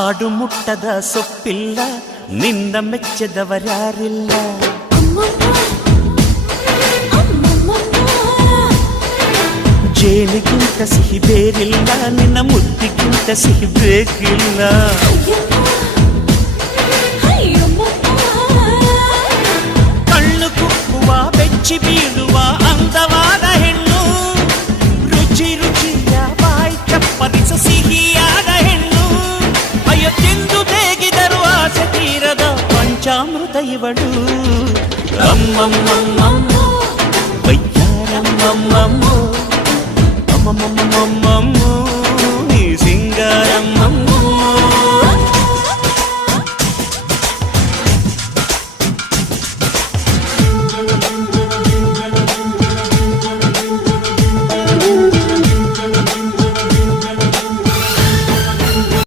ಹಾಡು ಮುಟ್ಟದ ಸೊಪ್ಪಿಲ್ಲ, ನಿನ್ನ ಮೆಚ್ಚದವರ್ಯಾರಿಲ್ಲ. ಜೇನಿಗಿಂತ ಸಿಹಿ ಬೇರಿಲ್ಲ, ನಿನ್ನ ಮುದ್ದಿಗಿಂತ ಸಿಹಿ ಬೇಕಿಲ್ಲ. ಕಣ್ಣು ಕುಕ್ಕುವ ಬೆಚ್ಚಿ ಬೀಳುವ ಅಂದವಾದ ಹೆಣ್ಣು, ರುಚಿ ರುಚಿಯ ಬಾಯಿ ಚಪ್ಪರಿಸ ಸಿಹಿಯಾದ ಹೆಣ್ಣು. ಅಯ್ಯೋ ತಿಂದು ಬೇಗಿದರು ಆಸೆ ತೀರದ ಪಂಚಾಮೃತ ಇವಳು. ಅಮ್ಮಮ್ಮಮ್ಮಮ್ಮೋ ವೈಯಾರಮ್ಮಮ್ಮಮ್ಮೋ ಅಮ್ಮಮ್ಮಮ್ಮಮ್ಮೋ ನೀ ಸಿಂಗಾರಮ್ಮ.